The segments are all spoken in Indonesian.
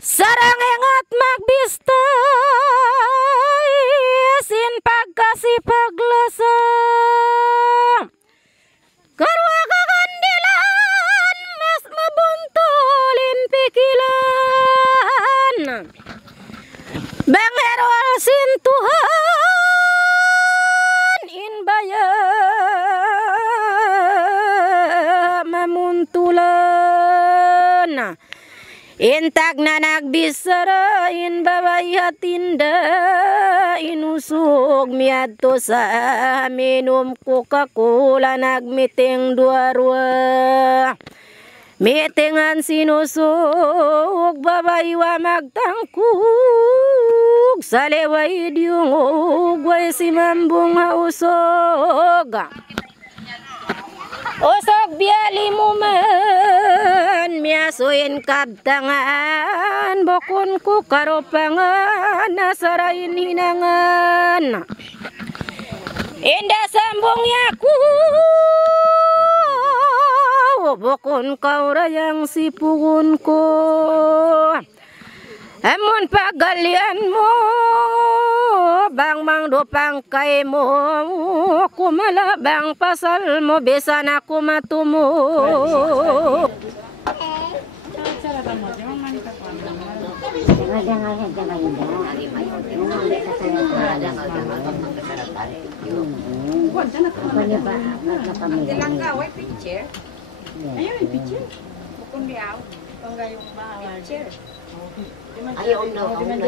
sarang ingat magbistay sin pagkasih paglasang karwa kakandilan mas mabuntulin pikilan bang herwal sin Tuhan inbaya mamuntulan intag na nagbisara in babay hatinda inusog miadto sa minum Coca-Cola nagmiting duarwa mitingan sinusog babay wa magtangkug sa leway diungog way si mambong hausog usog biali mo man miasuin kabtangan bokon ko karopangan nasarain hinangan indah sambung yaku bokon kaurayang sipugun ko amun pagalian mo bang mangdo pangkay mo kumala bang pasal mo besan aku matumo Ayo om daw, bang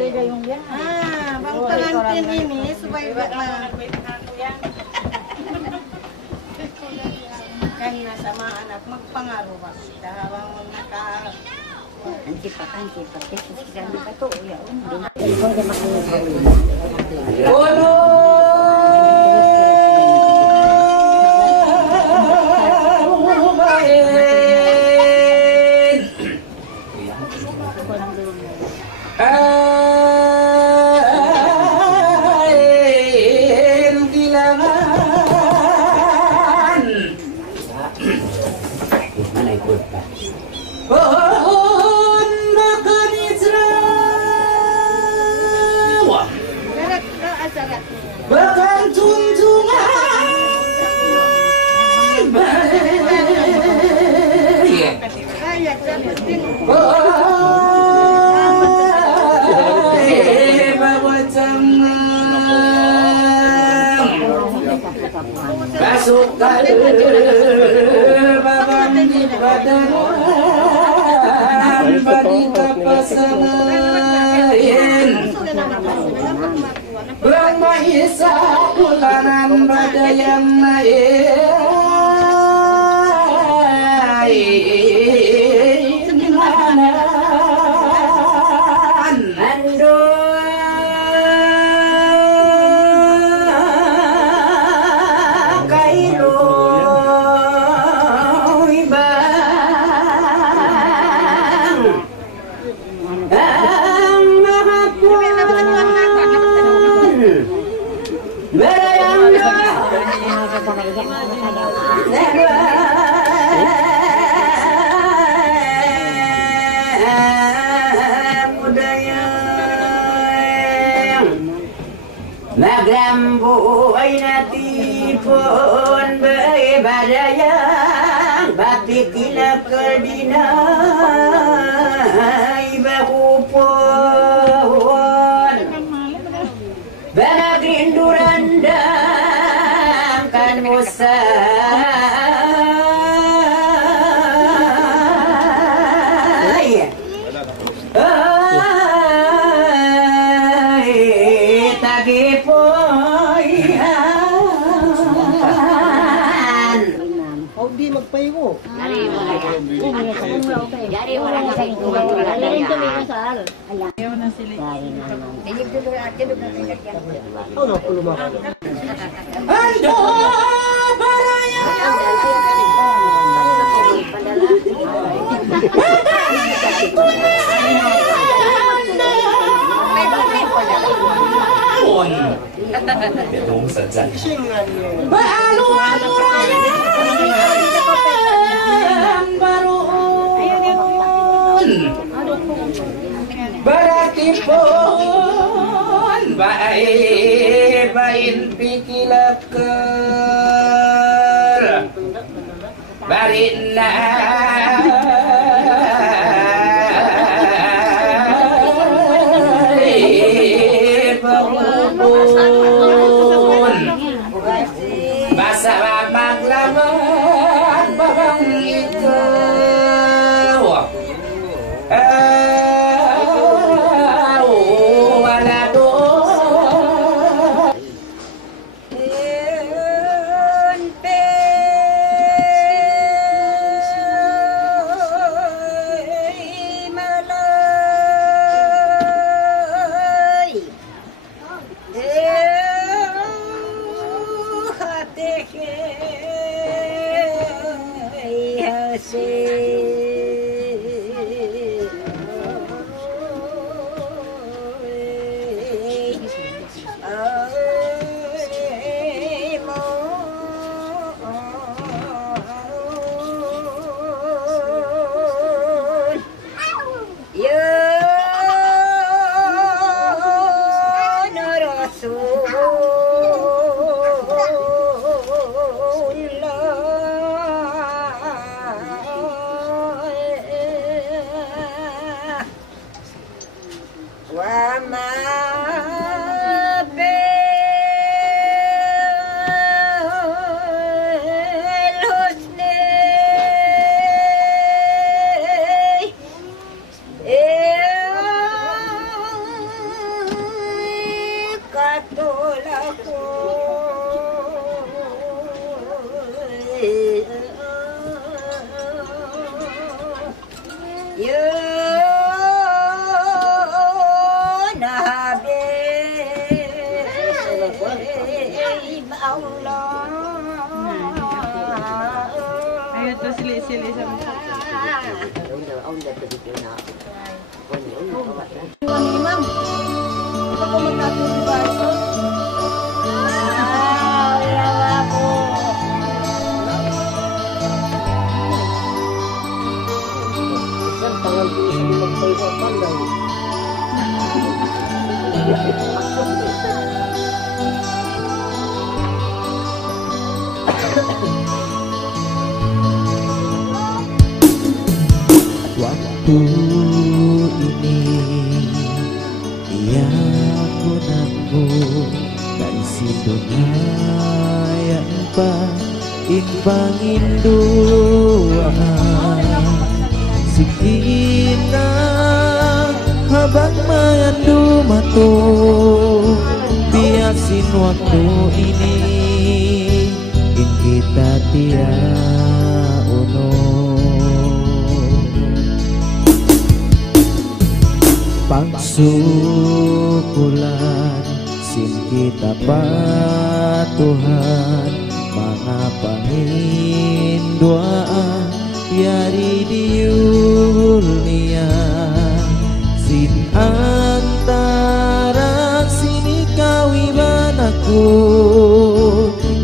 pengantin ini sebaiknya karena sama anak magpangaruh ba kita habang naka antipakan sisikan kita tuh ya om bahkan tuntungan pasukan babam di badan badita pasangan Bulan Mahisa bulanan badayang naik Nagambu ay natipon bay badayang batik ilakal dinay bakupon banagindurandang kan musay di magpayo. Dari wala na kayo soal. Ayaw na sila. Tingin dulu aja dulu kaya. Oh, no, pulo ba? Ando baraya. berarti pun bain pikilakar barina basa maglaman babang ikaw wala doon Waktu ini ia ku nanggung dari dunia pa imbangin dua sikina habang mandu matu biasin waktu ini in kita tia uno pangsukulan sin kita Tuhan mangapangin doa yari di dunia sin antara sini kawiban aku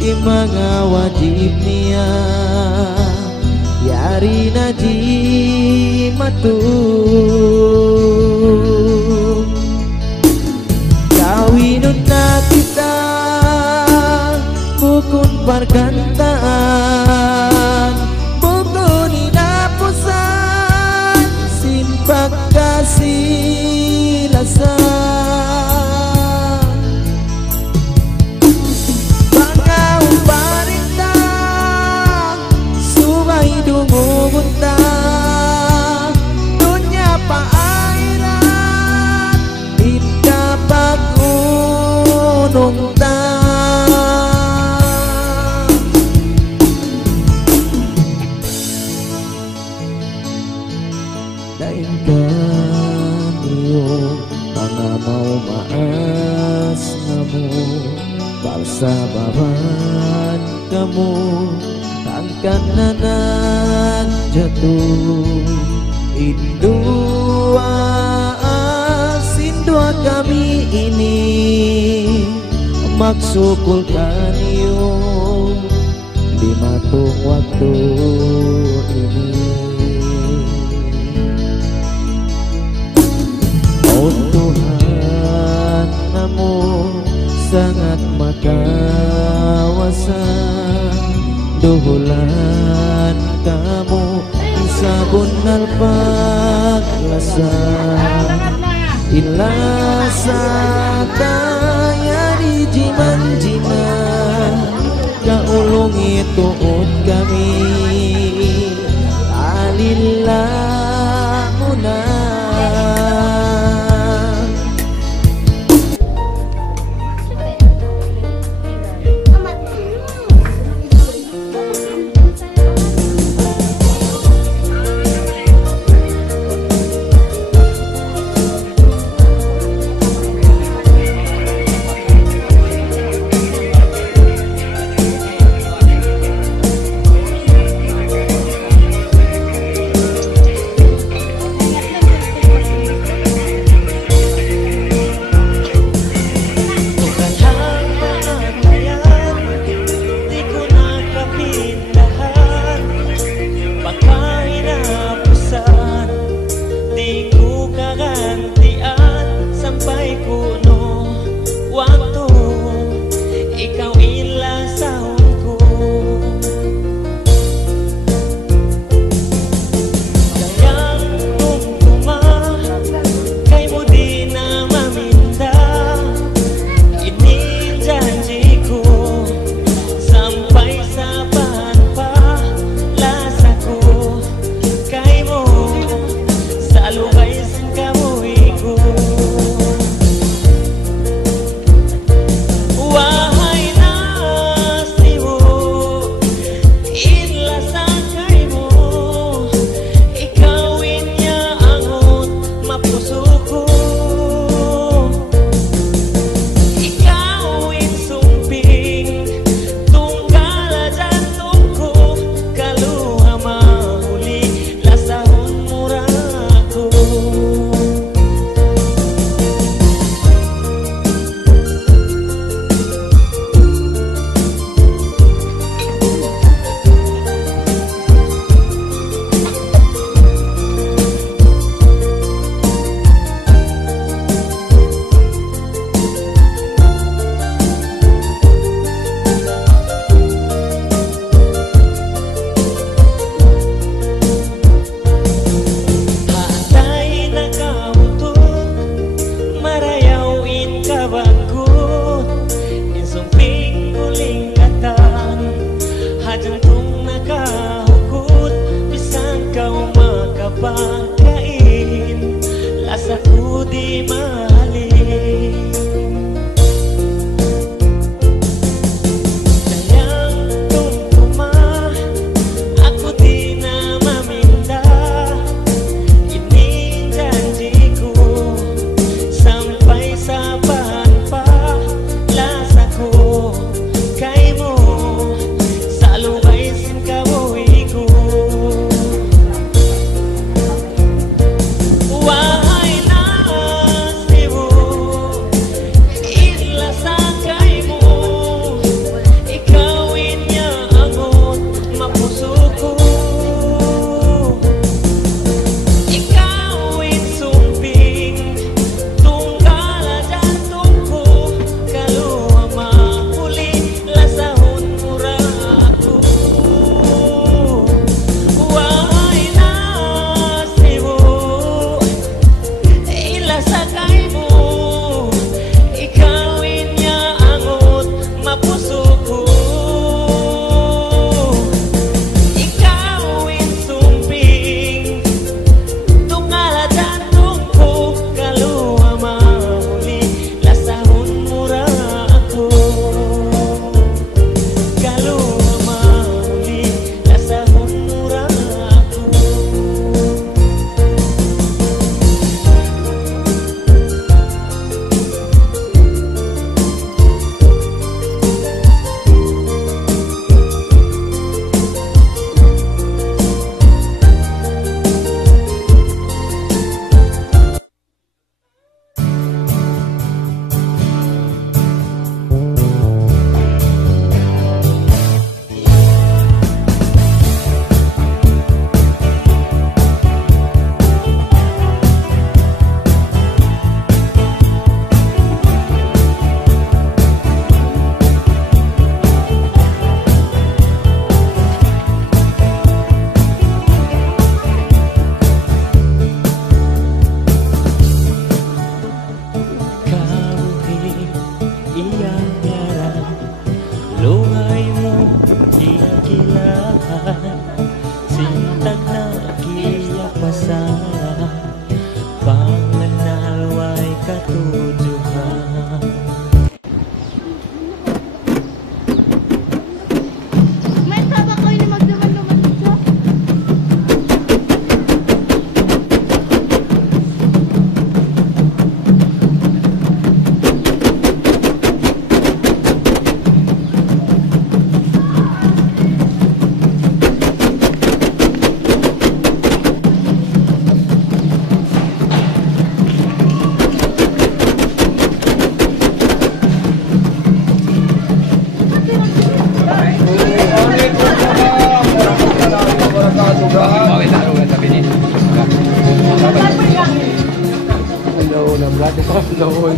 imanga wajib nia yari najimatu kawinun na kita bukun pergantaan bukun inapusan simpak kasih lasa bangau parita subay dumugunta dunya paairan inka pagunung mau maas namu balsabaran kamu tangkan nanan jatuh indua sindua kami ini maksukulkan yuk di matung waktu ini sangat makawasan doholan kamu sabun alpaglasan ilasa kaya di jiman-jiman kaulungi tuut kami alillah munah. 16 tahun.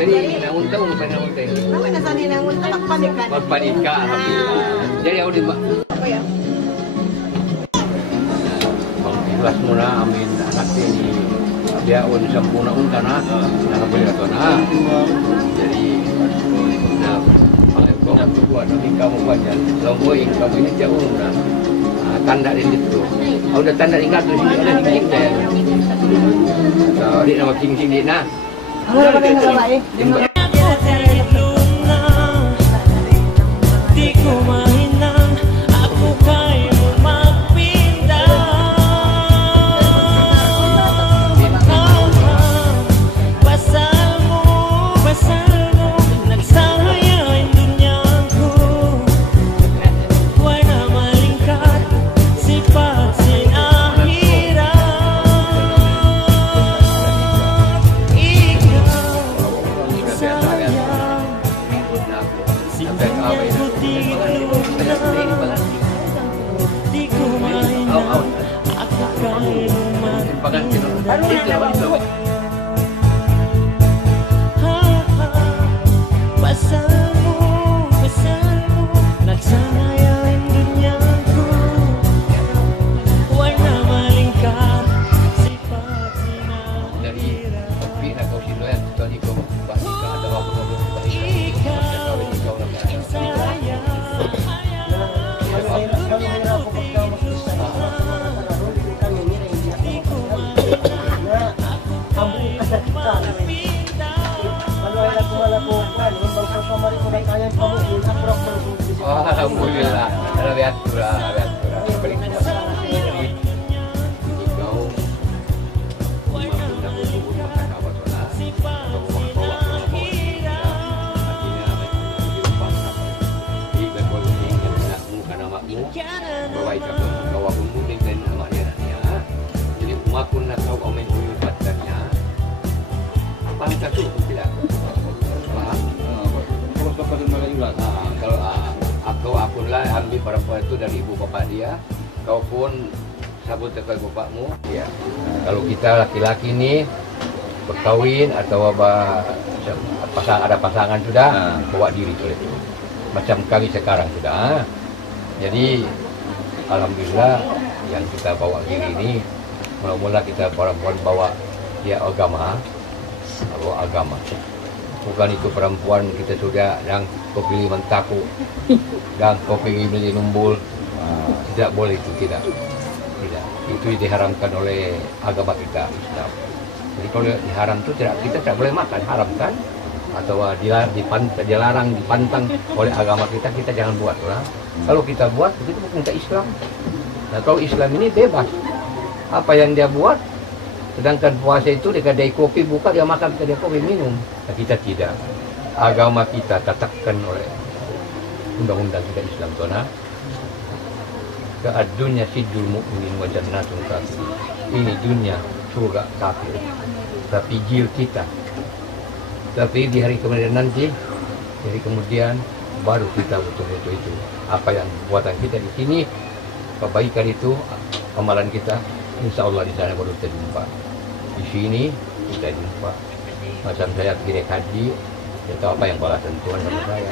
Jadi nangunta umum nangunta ini. Nama nasani nangunta magpanika. Magpanika, alhamdulillah. Jadi aku di Apa ya? ikhlas muna amin anak ini dia un sempurna un kana boleh kata nah. Jadi nah kalau buat nanti kamu banyak lomboin kamu ini jauh nah tanda di situ. Udah tanda ingat tuh sini ada di deh. So di nama king di nah. Ano ba kayo babae? Alhamdulillah, ada beatura. Jadi umakun nak tahu omen uyut badannya. Apa kita tu tidak? Kalau aku lah ambil perempuan itu dari ibu bapak dia, kau pun sabut dekat bapakmu. Ya. Kalau kita laki-laki ni berkahwin atau ada pasangan sudah, bawa diri itu. Macam kami sekarang sudah. Jadi alhamdulillah yang kita bawa diri ini, mula-mula kita perempuan bawa dia agama. Bukan itu perempuan kita sudah dan kau pilih mentaku dan kau pilih numbul, tidak boleh itu tidak itu diharamkan oleh agama kita Islam. Jadi kalau diharam itu kita tidak boleh makan, haram kan, atau dilarang dipantang oleh agama kita jangan buat lah. Kalau kita buat itu bukan kita Islam. Nah kalau Islam ini bebas apa yang dia buat. Sedangkan puasa itu dia kedai kopi buka, dia makan kedai kopi minum. Nah, kita tidak. Agama kita tetapkan oleh undang-undang kita Islam tona. Keadunya sidul mukminin wa jannatun kafir. Ini dunia surga kafir. Tapi jiwa kita. Tapi di hari kemudian nanti, baru kita betul-betul itu apa yang buatan kita di sini, kebaikan itu amalan kita, insya Allah di sana baru kita jumpa. Di sini kita jumpa. Macam saya kira haji, saya tahu apa yang balasan Tuhan sama saya.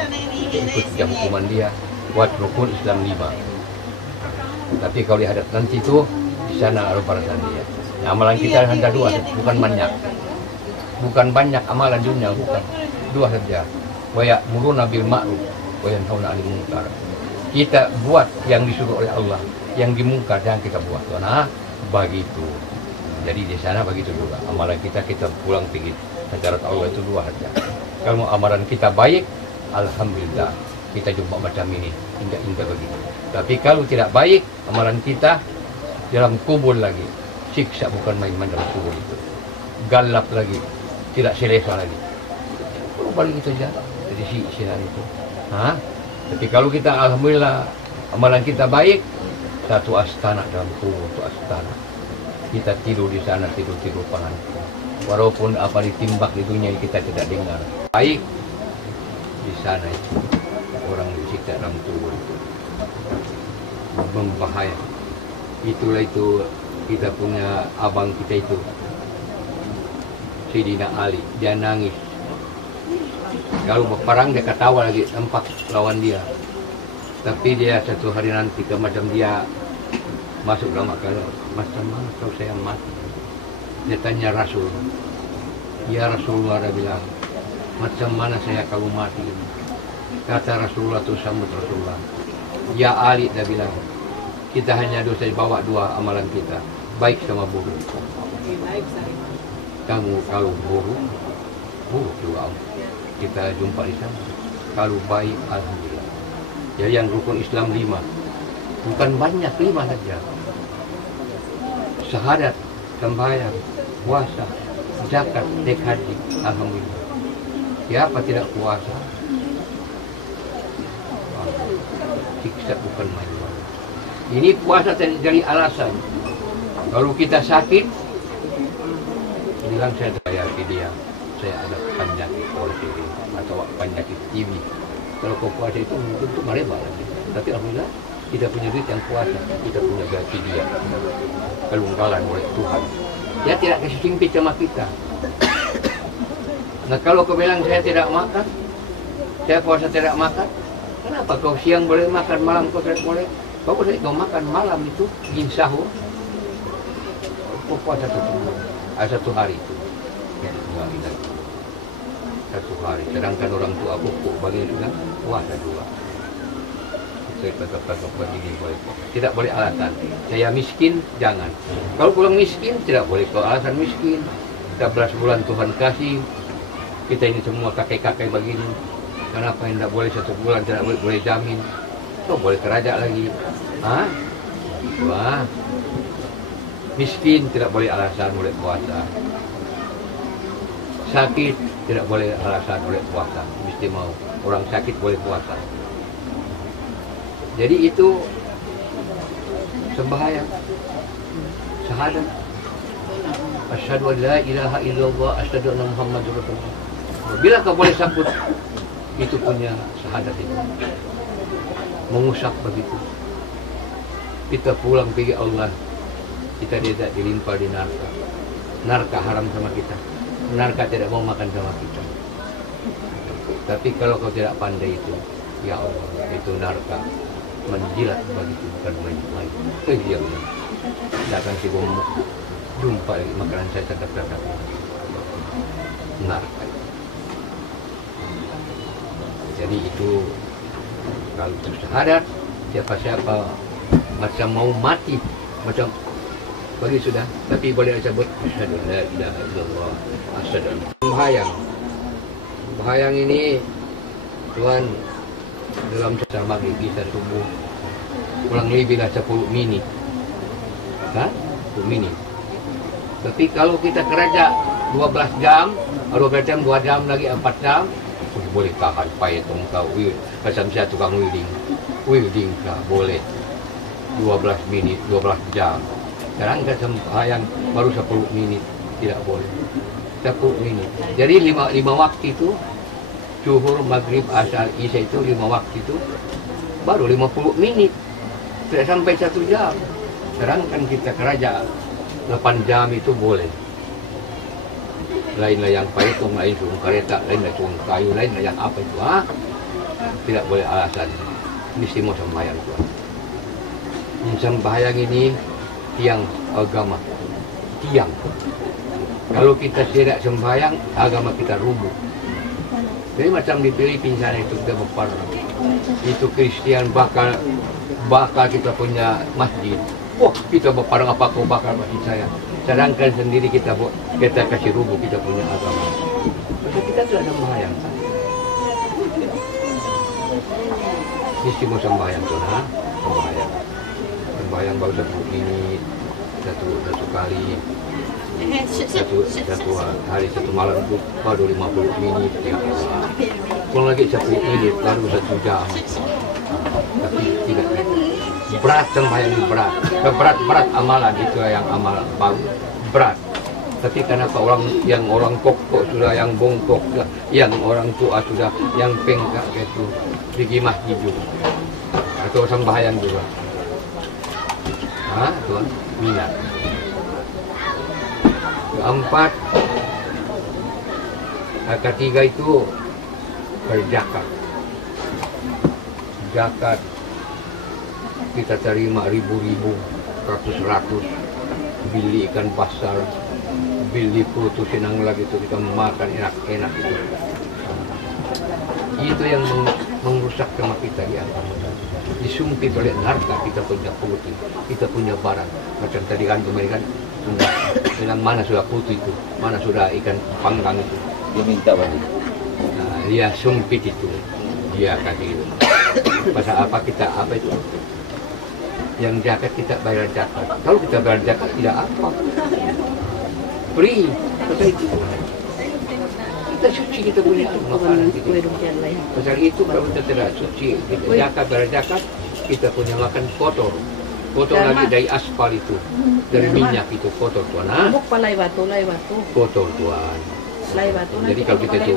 Saya ikut dia hukuman dia, buat rukun Islam 5. Tapi kalau dihadap nanti itu di sana ada balasan dia. Nah, amalan kita hanya 2, bukan banyak. Bukan banyak amalan dunia, bukan. 2 saja. Wa ya'muruna bil ma'ruf wa yanhauna 'anil munkar. Kita buat yang disuruh oleh Allah, yang dimungkar jangan kita buat. Nah, begitu. Jadi di sana begitu juga. Amalan kita pulang pergi. Mencarat Allah itu 2 saja. Kalau amalan kita baik, alhamdulillah kita jumpa macam ini, indah-indah begitu. Tapi kalau tidak baik, amalan kita dalam kubur lagi. Siksa bukan main-main dalam kubur itu. Galap lagi, tidak selesa lagi. Oh, balik itu saja. Jadi sinan itu. Tapi kalau kita alhamdulillah amalan kita baik, satu astana dalam kubur, satu astana. Kita tidur di sana, tidur pangan. Walaupun apa ditimbak di dunia kita tidak dengar. Baik di sana itu orang disiksa dalam kubur itu berbahaya. Itulah itu kita punya abang kita itu, Sayyidina Ali, dia nangis. Kalau berperang dia ketawa lagi, nampak lawan dia. Tapi dia satu hari nanti ke macam dia masuk dalam akal, macam mana kalau saya mati? Dia tanya Rasul, ya Rasulullah, dia bilang, macam mana saya kalau mati? Kata Rasulullah itu sambut Rasulullah, ya Ali, dia bilang, kita hanya dosa bawa 2 amalan kita, baik sama buruk. Kamu kalau buruk juga kita jumpa di sana. Kalau baik, alhamdulillah. Jadi yang rukun Islam 5, bukan banyak, 5 saja. Syahadat, sembahyang, puasa, zakat, naik haji, alhamdulillah. Siapa tidak puasa? Siksa bukan main-main. Ini puasa jadi alasan. Kalau kita sakit, bilang saya bayar dia, saya ada penyakit kolesterol atau penyakit TB. Kalau kau puasa itu untuk mereba lagi. Tapi alhamdulillah kita punya duit yang puasa, kita punya gaji dia. Kelungkalan oleh Tuhan. Dia tidak kasih sempit sama kita. Nah kalau kau bilang saya tidak makan, saya puasa tidak makan, kenapa kau siang boleh makan, malam kau tidak boleh? Kau boleh kau makan malam itu, ingin sahur, kau puasa satu hari itu. Jadi 2 hari lagi. 1 hari. Sedangkan orang tua pupuk bagi sudah puasa 2. Tidak boleh alasan. Saya miskin, jangan. Kalau pulang miskin, tidak boleh. Kalau alasan miskin, 13 bulan Tuhan kasih. Kita ini semua kakek-kakek begini. Kenapa yang tidak boleh 1 bulan, tidak boleh jamin? Kau boleh kerajaan lagi. Wah. Miskin tidak boleh alasan boleh puasa. Sakit tidak boleh alasan boleh puasa. Mesti mau. Orang sakit boleh puasa. Jadi itu sembahyang, syahadat, asyhadu an la ilaha illallah, asyhadu anna Muhammadur Rasulullah. Bila kau boleh sambut itu punya syahadat itu, mengusap begitu. Kita pulang pergi Allah, kita tidak dilimpah di neraka. Neraka haram sama kita. Neraka tidak mau makan sama kita. Tapi kalau kau tidak pandai itu, ya Allah, itu neraka menjilat begitu, bukan main-main. Diamnya. Datang si bomok, jumpa lagi makanan saya tetap-tetap. Neraka. Jadi itu kalau itu syahadat, siapa-siapa macam mau mati, macam bagi sudah, tapi boleh disebut asyhadu la ilaha illallah, asyhadu bahayang. Bahayang ini Tuhan dalam sama kita subuh kurang lebih 10 menit. 10 menit. Tapi kalau kita kerja 12 jam, 12 jam, 2 jam lagi 4 jam, boleh tahan payah tongkau. Macam saya tukang welding kah boleh 12 menit, 12 jam. Sekarang kita sembahyang baru 10 menit, tidak boleh. 10 menit. Jadi 5 waktu itu Zuhur, maghrib, asar, isya itu 5 waktu itu baru 50 menit, tidak sampai 1 jam. Sedangkan kita kerja 8 jam itu boleh. Lain layang paitung, lain suung kereta, lain suung kayu, lain layang apa itu, tidak boleh alasan. Mesti mau sembahyang Tuhan. Sembahyang ini tiang agama, tiang. Kalau kita tidak sembahyang, agama kita rubuh. Jadi macam di Filipina sana itu kita berperang. Itu Kristen bakal kita punya masjid. Wah, kita berperang apa kau bakal masjid saya. Sedangkan sendiri kita kasih rubuh kita punya agama. Maka kita tidak sembahyang. Mesti mau sembahyang Tuhan, sembahyang. Sembahyang baru 1 menit, satu kali. Satu hari 1 malam itu baru 50 menit ya. Kalau lagi 1 menit baru 1 jam. Tapi tidak berat sembahyang ini berat. Berat amalan itu yang amal baru berat. Tapi kenapa orang kokok sudah, yang bongkok sudah, yang orang tua sudah, yang pengkak itu pergi masjid juga atau sembahyang juga. Tuan minat. Keempat, ketiga itu berzakat. Zakat kita terima ribu-ribu, ratus-ratus, beli ikan pasar, beli putu senang lagi itu kita makan enak-enak itu. Itu yang merusak sama kita ya. Disumpit oleh narka kita punya putih, kita punya barang. Macam tadi kan kemarin kan dengan mana sudah putu itu, mana sudah ikan panggang itu. Dia minta balik. Nah, dia sumpit itu, dia kasih itu. Pasal apa kita apa itu? Yang zakat kita bayar zakat. Kalau kita bayar zakat tidak apa. Free. Pasal itu. Kita suci kita punya makanan itu. Pasal itu kalau kita tidak suci, kita zakat bayar zakat, kita punya makan kotor. Kotor lagi dari aspal itu, dari minyak itu kotor Tuan. Palay batu. Kotor Tuan. Palay batu. Jadi kalau kita itu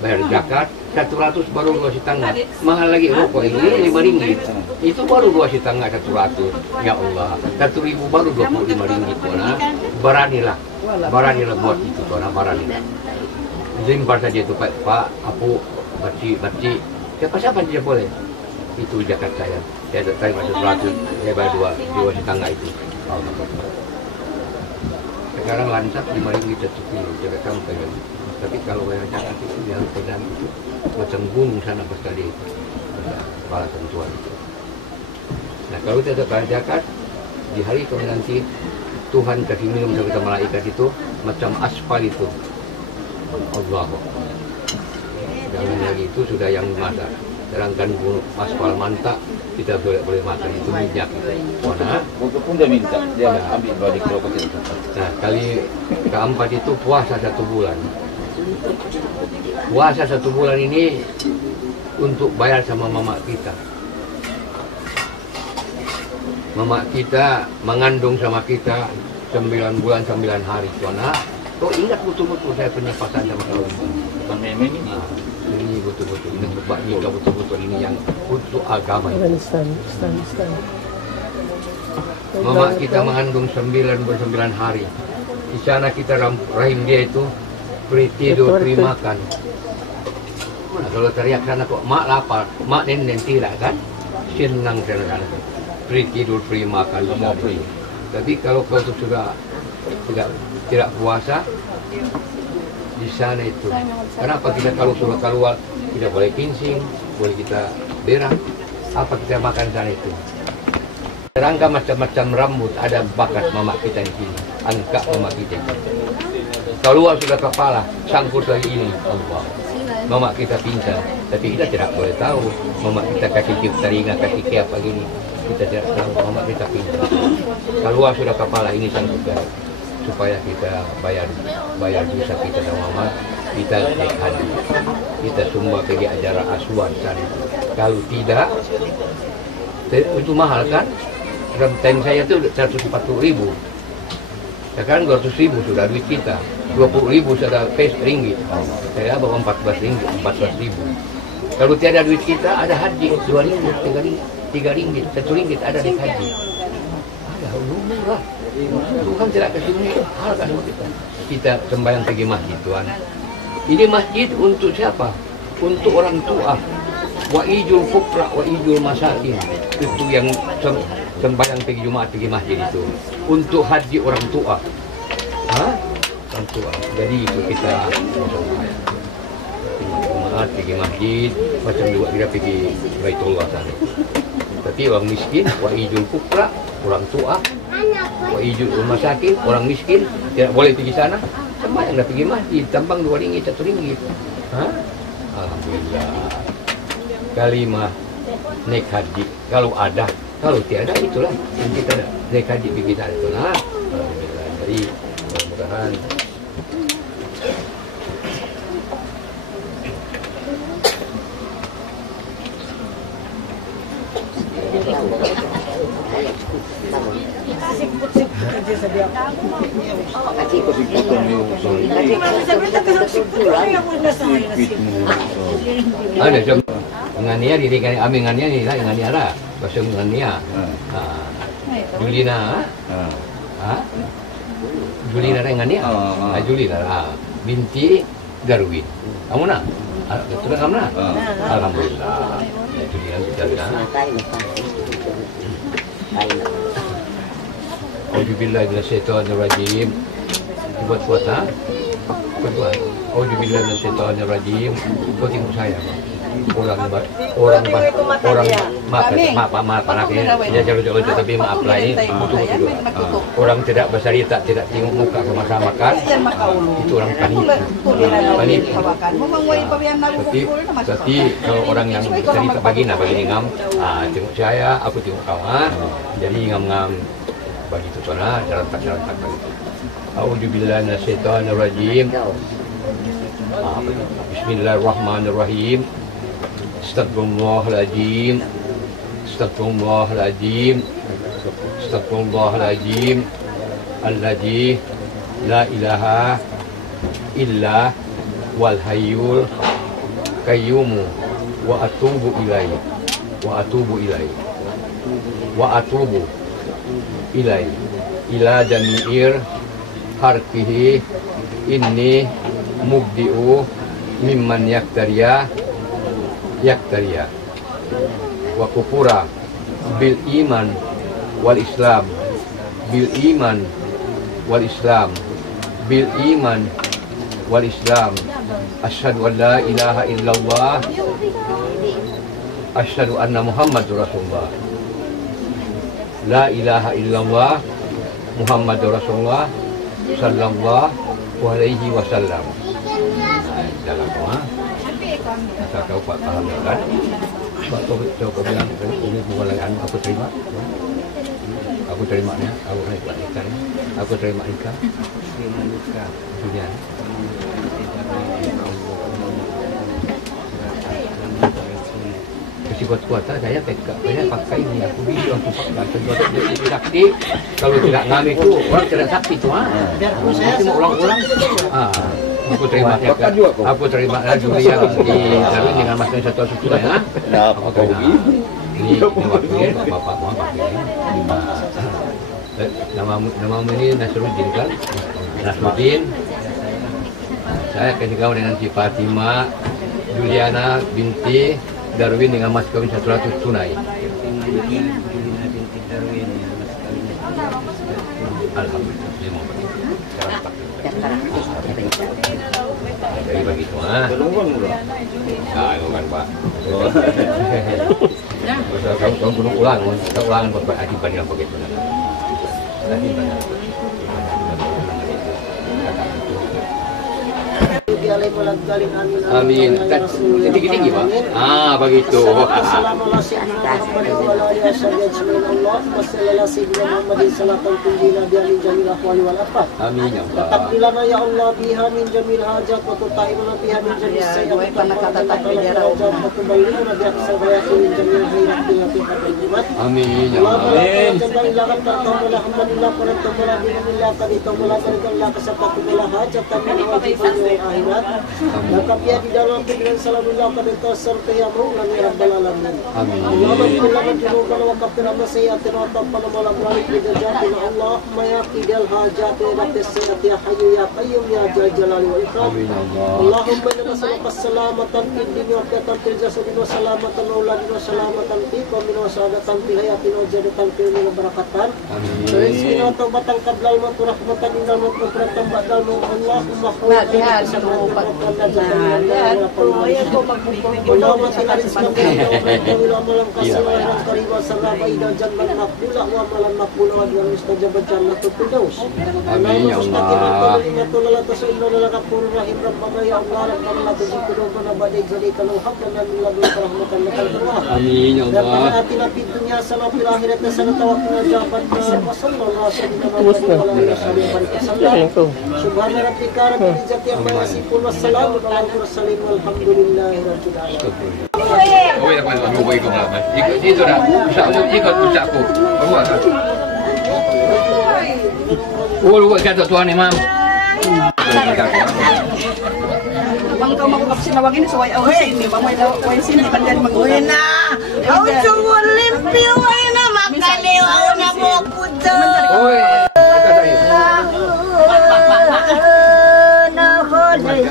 bayar zakat 100 baru 2,5. Mahal lagi rokok ini 5 ringgit. Itu baru 2,5 100. Ya Allah, 1.000 baru 25 ringgit Tuan. Beranilah buat itu Tuan, beranilah. Lempar saja itu Pak, Apu, baci. Siapa saja boleh. Itu zakat saya. Saya terima 100, saya bayar 2,5 itu. Sekarang lansap 5 ringgit 1 kilo, tidak sampai lagi. Tapi kalau bayar zakat itu yang pedang itu macam gunung sana sekali itu. Kepala tentuan itu. Nah kalau kita bayar zakat, di hari itu nanti Tuhan kasih minum sama malaikat itu macam aspal itu. Allah. Jangan lagi itu sudah yang masak. Sedangkan aspal mantap kita boleh makan itu minyak itu. Mana? Pun dia minta, dia ambil balik rokok itu. Nah kali keempat itu puasa 1 bulan. Puasa 1 bulan ini untuk bayar sama mama kita. Mama kita mengandung sama kita 9 bulan 9 hari. Tuan, kau ingat betul-betul saya punya pasangan sama kau. Bukan meme ini. Ini betul-betul, ini nikah betul-betul ini yang untuk agama. Mama kita mengandung 9 hari. Di sana kita rahim dia itu beri tidur, beri makan. Mana kalau teriak sana kok mak lapar, mak nenek tidak kan? Senang sana. Beri tidur, beri makan, semua beri. Tapi kalau kau itu sudah tidak puasa di sana itu. Kenapa kita kalau sudah keluar tidak boleh kencing, boleh kita berak, apa kita makan sana itu? Serangga macam-macam rambut ada bakat mama kita di sini, angkat mama kita. Keluar sudah kepala, sangkut lagi ini, Allah. Mama kita pintar, tapi kita tidak boleh tahu. Mama kita kasih cium telinga, kasih kayak apa gini, kita tidak tahu. Mama kita pintar. Keluar sudah kepala ini sangkut lagi. Supaya kita bayar dosa kita sama mama, kita haji, kita semua pergi acara asuhan sana. Kalau tidak, itu mahal kan? Dalam time saya itu 140.000. Sekarang 200.000 sudah duit kita. 20.000 sudah ringgit. Saya bawa 14.000. Kalau tiada duit kita ada haji 2 ringgit, 3 ringgit, 1 ringgit ada di haji. Ada murah. Tuhan tidak kasih harga kita. Kita sembahyang pergi masjid Tuhan. Ini masjid untuk siapa? Untuk orang tua. Wa ijul fuqra wa ijul masakin. Itu yang sembahyang pergi Jumat pergi masjid itu. Untuk haji orang tua. Orang tua. Jadi itu kita Jumat pergi masjid, macam juga kita pergi Baitullah sana. Tapi orang miskin, wa ijul fuqra, orang tua, wa ijul masakin, orang miskin tidak boleh pergi sana. Sembahyang dah pergi masjid, tambang 2 ringgit, 1 ringgit. Alhamdulillah. Kalimah naik haji kalau ada, kalau tiada itulah yang kita naik haji pergi sana itu. Alhamdulillah. Jadi mudah-mudahan ada jom ngania diri kami ambil ngania ni lah ngania lah bahasa ngania Julina Julina ngania Julina binti Darwin kamu nak betul kamu nak alhamdulillah Julina Julina Auzubillahi minasyaitonirrajim. Buat ha? Buat. Auzubillahi minasyaitonirrajim. Kau tengok saya. Orang maaf anaknya. Dia jauh tapi maaf lah ini betul. Orang tidak besar tak tidak tengok muka sama-sama makan. Itu orang panipu. Tapi kalau orang yang cerita bagi ngam, tengok saya, aku tengok kawan. Jadi ngam bagi itu sana jalan tak begitu. Auzubillahi minasyaitonirrajim. Bismillahirrahmanirrahim. Astagfirullahaladzim. Astagfirullahaladzim. Astagfirullahaladzim. Alladzi la ilaha illa wal hayyul qayyum wa atubu ilaihi wa atubu ilaihi wa atubu ilai ila jami'ir harfihi inni mubdi'u mimman yaktariya wa kufura bil iman wal islam bil iman wal islam bil iman wal islam asyhadu an la ilaha illallah asyhadu anna muhammadur rasulullah. La ilaha illallah Muhammadur Rasulullah sallallahu alaihi wasallam. Dalam doa asal kau paham kan? Pak kau bilang ini bukan lagi aku terima. Aku terimanya, aku naik ikan. Aku terima ikan. Terima ikan. Durian. Kuat-kuat saya pakai ini aku bisa aku pakai sakti kalau tidak ngamen itu orang tidak sakti tu cuma ulang-ulang aku terima durian di dalam dengan makan satu ya ini waktunya bapak mau pakai nama ini Nasruddin kan Nasruddin saya kasih kau dengan si Fatima Juliana binti Darwin dengan mas kawin 100 tunai. Alhamdulillah. Jadi begitu bukan Pak. Kamu gunung ulangan buat akibat yang begitu. Amin. Tinggi-tinggi Pak. Begitu. Amin ya Allah. Takbilana ya Allah biha min jamil hajat wa tutaimana biha min jamil sayyid wa kata takbir ya Rabb wa tubayyinuna bi aqsa bayati min jamil khairat bi hadirat Amin ya Allah. Allah. Amin. Jangan ilakan bertaulah alhamdulillah para taulah binillah kali taulah Allah kesatu Allah hajat kami wajib akhirat. Maka dia di dalam dengan salamullah pada tasar tayamu ya rabbal alamin. Amin. Allahumma junubana wa kaffirna sayyi'atina wa tabbana malam balik bijatina Allah mayaqidal hajat wa tasiyati ya hayyu ya qayyum ya jalali wal ikram. Amin ya Allah. Allahumma inna nas'aluka as-salamatan fid dunya wa fil jasadi wa salamatan auladina wa salamatan fi qawmin wa sa'adatan fi hayatin wa jadatan fi ilmin wa barakatan. Amin. Rizqina wa taubatan qablal maut rahmatan indal maut wa rahmatan ba'dal maut. Allahumma Latihan sa mga Allahumma qina rizqan wa amalan qasiran wa qariban sarrafa ila jannah maqbula wa amalan maqbula wa diwan mustajab jannatul firdaus. Amin ya Allah. Ya Allah, rabbana la tuzigh qulubana ba'da idh hadaytana wa hab lana min ladunka rahmatan innaka antal wahhab. Amin ya Rabbana Allah. atina fid dunya hasanah wa fil akhirati hasanah wa qina adzabannar. Wa sallallahu alaihi wa sallam. Subhana rabbika rabbil izzati amma yasifun wa salamun alal mursalin walhamdulillahi rabbil alamin. Oh ya, aku ikut lah. Ikut itu dah. Ikut ucapku. Lupa kata Tuhan Imam. Bang kau mau kapsin lawang ini suway away sini, bang way sini pandan mag-uwi na. Au suwon limpi way na makaliw au na mo puto. Oi. Na holi.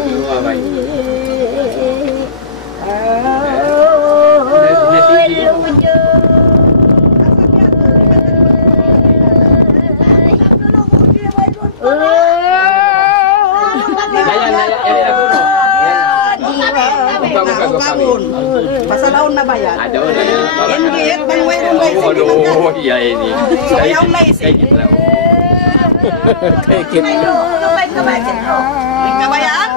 Pasalaon na ba yan? Ingit, bang mayroon ba yung Oh iya ini. So, ayaw na isi. Kayak gitu. May kabayan?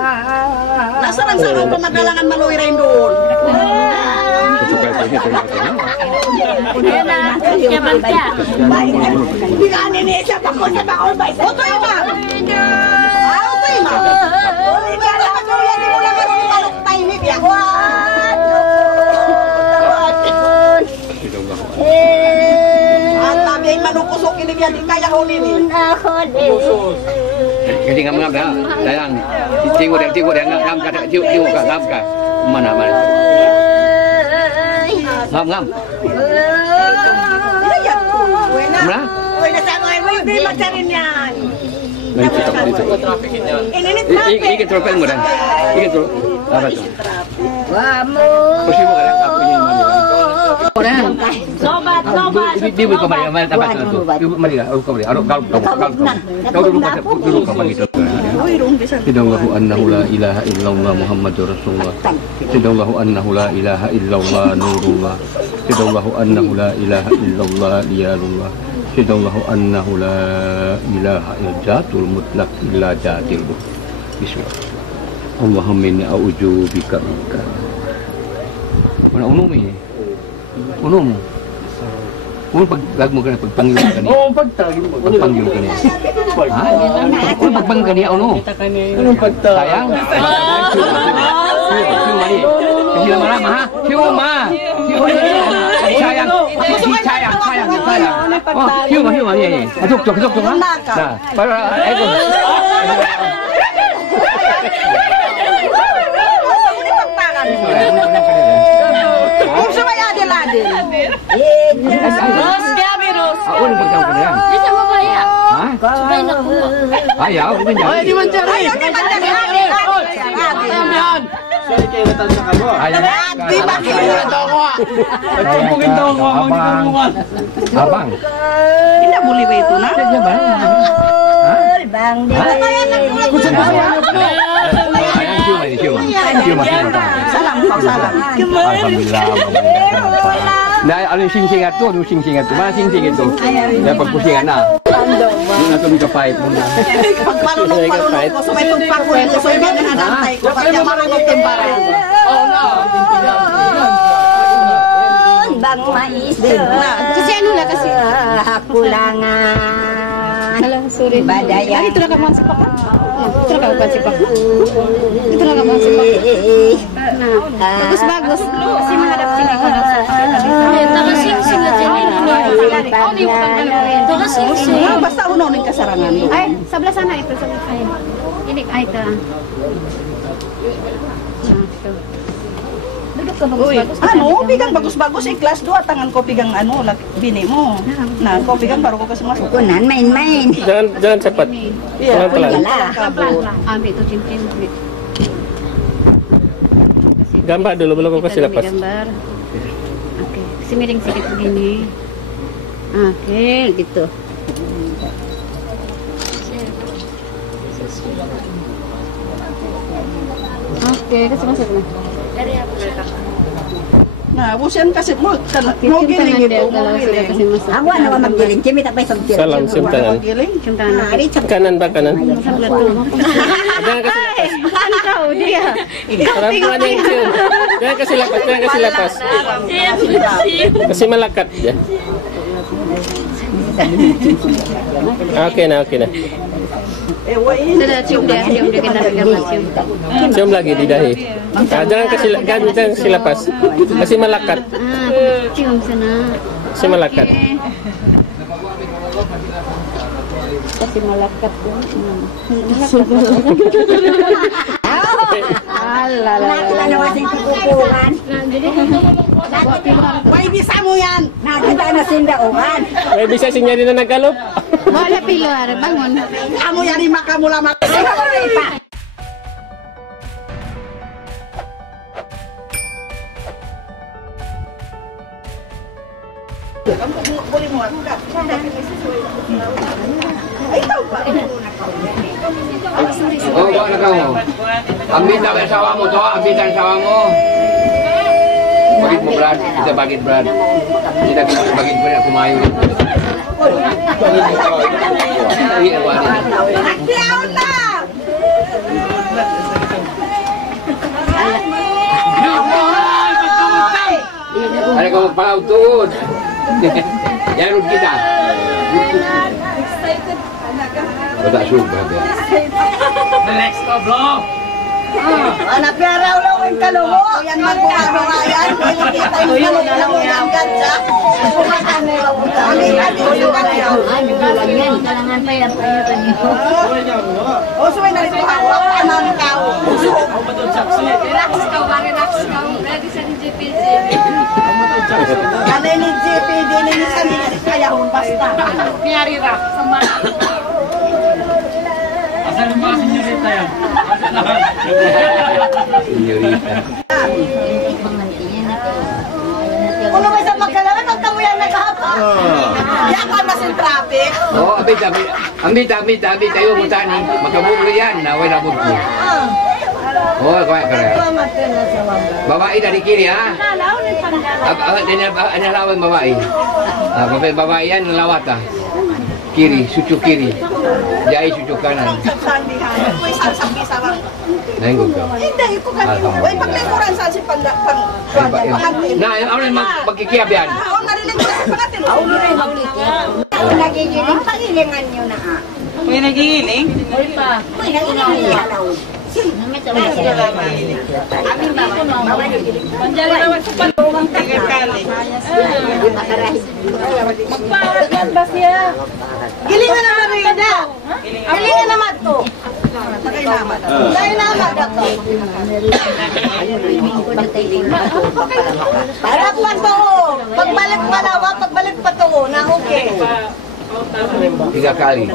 Nasaan ang sarong pamagalangan maluwi rin doon? Hindi ka ninisa pa ko na ba all by Oto yung ma! Oto yung ma! Hindi ka na patuloy mo lang kasi talok tayo ni Biya. At tabi ay manukusok ini Biya, di kaya ko nini. Kasi ngam-ngam dah. Sayang. Tengok dia ngam kata tengok kat ngam kat. Mana. Ngam. Mana? Uy, nasangoy mo yung di magsarin yan. Ini traffic. Ikan tropel mo dah. Ikan tropel. Apa tu? Vamos. Kasi mo kadang apa ni mana? Sobat. Dia boleh kembali mana tempat tu. Dia mari lah. Kembali. Kau duduk kembali tu. Sidallahu annahu la ilaha illallah Muhammadur Rasulullah. Sidallahu annahu la ilaha illallah nurullah. Sidallahu annahu la ilaha illallah liyalullah. Sidallahu annahu la ilaha iljatul mutlaq illa jatil. Bismillah. Allahumma inni a'udzu bika minka. Mana unum ini? Unum. Lagu kena pagpanggil ka niya. Oh, pagtagi mo. Pagpanggil ka niya. Ha? Pagpanggil ka niya, ano? Anong pagtagi? Sayang. Siuma ni. Kasi naman lama, ha? Siuma. Sayang. Sayang. Oh, siuma ni. Tuk, ha? Nah, para, eko. Kung sa may adil-adil. Ako nang pagkaw ka na yan. Bisa mo ba yan? Ha? Sabay na ko. Ayaw, di man dyan. Ayaw, di man dyan. Sorry kayo natansa ka mo. Ayaw. Di ba kinito ko? Pagpupugin daw ko. Abang. Hindi muli ba ito na? Diyan ba? Bang di. Salam kau salam. Alhamdulillah. Nah, alun sing-sing atu, mana sing-sing itu? Dapat pusingan na. Yun ato ni kapait mo na. Pagmarunong ko sa may pagpakuin ko sa ibang nadantay ko kaya marunong timbaran. Bang mais. Kasi ano lang kasi hakulangan. Badaya. Ito na ka mansipak. Ito na ka mansipak. Ito na ka mansipak. Bagus. Kasi mahadap sini ko. Sing-sing aja ni. Terus Basta uno ning kasarangan. Ay, sebelah sana itu, sebelah saya. Ini, itu. Duduk ke bagus-bagus. Pigang bagus-bagus kelas 2 tangan ko pigang bini mo. Nah, ko pigang baru ko kasi masuk. Kunan main-main. Jangan cepat. Iya. Pelan-pelan. Ambil itu cincin. Gambar dulu belum kau kasih lepas. Gambar. Oke, kasih miring sedikit begini. Oke, gitu. Oke, kasih masuk. Nah, busian kasih mo giling itu, mo giling. Aku ano maggiling, Jimmy tak may sabjil. Salam cium tangan. Cium tangan. Kanan pak kanan. Jangan kasih lepas. Kau dia. Perempuan yang cium. Jangan kasih lepas, jangan kasih lepas. Kasih melekat ya. Oke nah. Sudah cium dia kena cium. Cium lagi di dahi. Jangan kasih lepas. Kasih melekat. Cium sana. Kasih melekat. Kasih melekat. May bisa mo yan. Nakita na sindaungan. May bisa si nyari na nagkalop. Wala pilar, bangun. Kamu yan lima kamu lama. Boleh mo ako ka. Ay, tahu ba? Oh, buat nak kamu. Ambil tak sawah mu tu, ambil tak sawah mu. Bagi mu berat, kita bagi berat. Kita kena bagi berat aku mayu. Iya, buat ini. Ada kamu palau tu. Yang rut kita. Tak suka dia. Next to vlog. Anak piara ulang ang kalungo. Yan magkuharo nga yan. Kita yung kalungo ng ganda. Kalangan pa yan. O, sumay na rin ko hawak. Anong kao? Relax ka. Ready sa GPG. Ano ni GP? Di ni sa nila. Kaya kung basta. Piyari ra. Sama. Asal mga senyorita yan. Senyorita. Kung may sa magkalaman, magkamu yan naghapa. Yan ka masin traffic. Oh, ambil tayo mo tani. Magkabulo yan. Naway na buko. Oh, kaya. Babae dari kiri ha. Ano lawan babae? Babae yan lawat ha. Kiri, sucu kiri. Jai sucu kanan. Nengok ka. Hindi, ko kanino. Uy, paglingkuran saan si Pangatin? Nah, ano yung magkikiab yan? Oo, narinig ko si Pangatin. Nagigiling, pagilingan nyo na ha. May nagigiling? Uy, nagigiling niya daw. Panjali naman sa palungang tingkali. Magpahatan ba siya? Gilingan naman rin daw. Gilingan naman to. Tagay naman daw. Para pa to. Pagbalik malawa, pagbalik pa to. Na okay. 3 kali.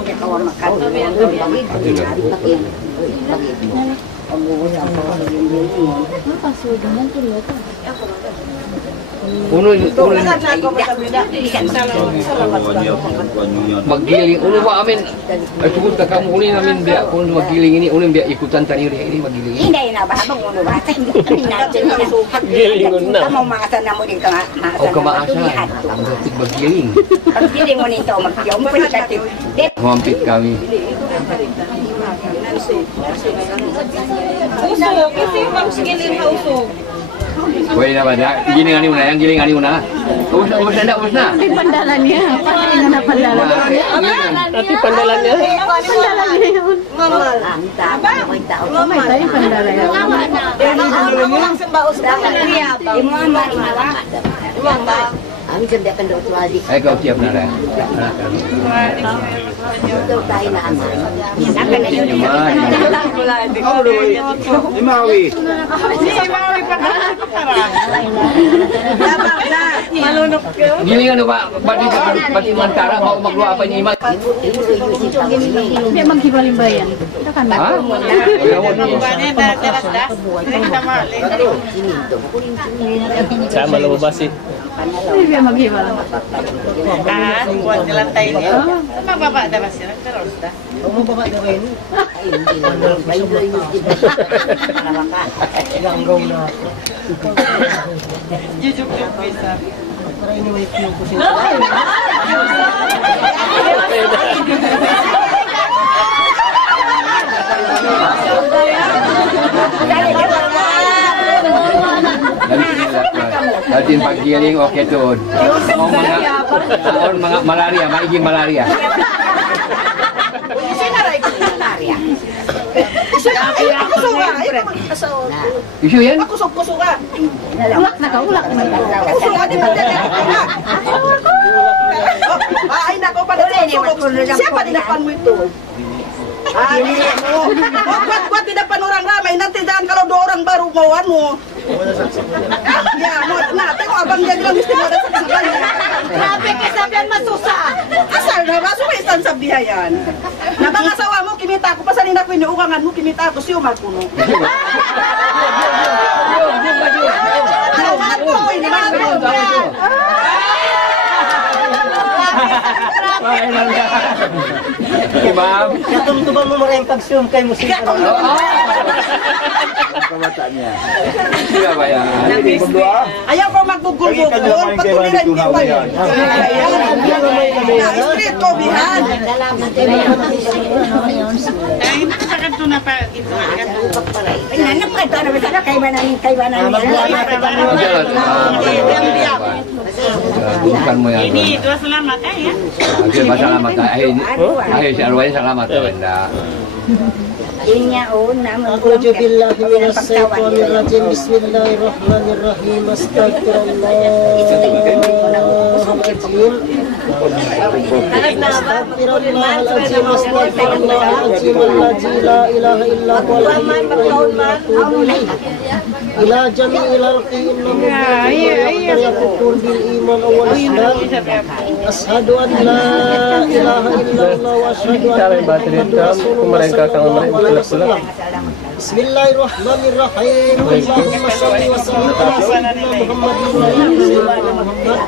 Magiling uno ba amin cukup tak kamu uli namin biar uno magiling ini uno biar ikutan tani ini magiling ini Hindi na ba habang uno ba? Hindi na Giling na. Kamu maasa na mo din ka nga. oh kemaasa berarti magiling Pagdiling mo nito, mag-yom pa nito. mampit kami Usog, kasi bang sigilin na usog. Woi na ba giling ani una yang giling ani una usna Di pandalannya. Pati na pandalannya. Tapi pandalannya. Pandalannya yun. Mamal. May tayo pandalannya. Ano lang sa baos na kaya. Imama. Imama. Ang ganda kan doon tuwali. Ay, ikaw siya na rin. Doon tayo na ama. Naka na yun. Imawi. Malunok ka. Gili nga ba? Pati mantara, magluwa pa niya iman. Hindi maghibalimbayan. Ha? Sama lumabas eh. Hindi maghibalimbayan. Buwan nilang tayo niya. Mababa na ba sila? Karoon na. Mababa na rin. Langgaw na. Jujuk-juk bisa. Para ini yung kusin. Datin paggiling okay tuon. Mga malaria, maiging malaria. Isu yan? Kusog-kusog ka. Ulak na ka, ulak na ka. Kusog ka, di ba? Ay, nako, pala siapa tinapan mo ito? Buat tinapan orang ramai, nanti jangan kalau 2 orang baru mau anu. Ya, nah, tengok abang dia bilang mesti ada sekali. Kenapa kesabian masusah? Asal na masuk isan sa bihayan. Na bang asawa mo kimita ko pasanin ako ini ukangan mo kimita ko siyo magkuno. Ma'am. Katong-tubang mo maraming pag-zoom kay musika. Iya ba yan? Ayaw ko maggugul-gugul. Patuloy rin ko pa yun. Street ko, bihan. Ay, nakasakad to na pa. Nanap ka ito. Ano ba kay banan? Bukan mo yan. Ini, 2 selamat ya. Akhir salamat. Akhir si Arwah selamat. Benda. Inya una A'udzu billahi minas syaitonir rajim. Bismillahirrahmanirrahim. Astagfirullahaladzim. Astagfirullahaladzim. Astagfirullahaladzim. Alladzi la ilaha illa huwal hayyul qayyum. Atubu ilaih. Ila jami'il khalqi innahu yakfur bil iman wal islam. Asyhadu an la ilaha illallah wa asyhadu anna Muhammadar Rasulullah. Bismillahirrahmanirrahim. Allahumma shalli wa sallim ala sayyidina Muhammadin wa ala ali Muhammad.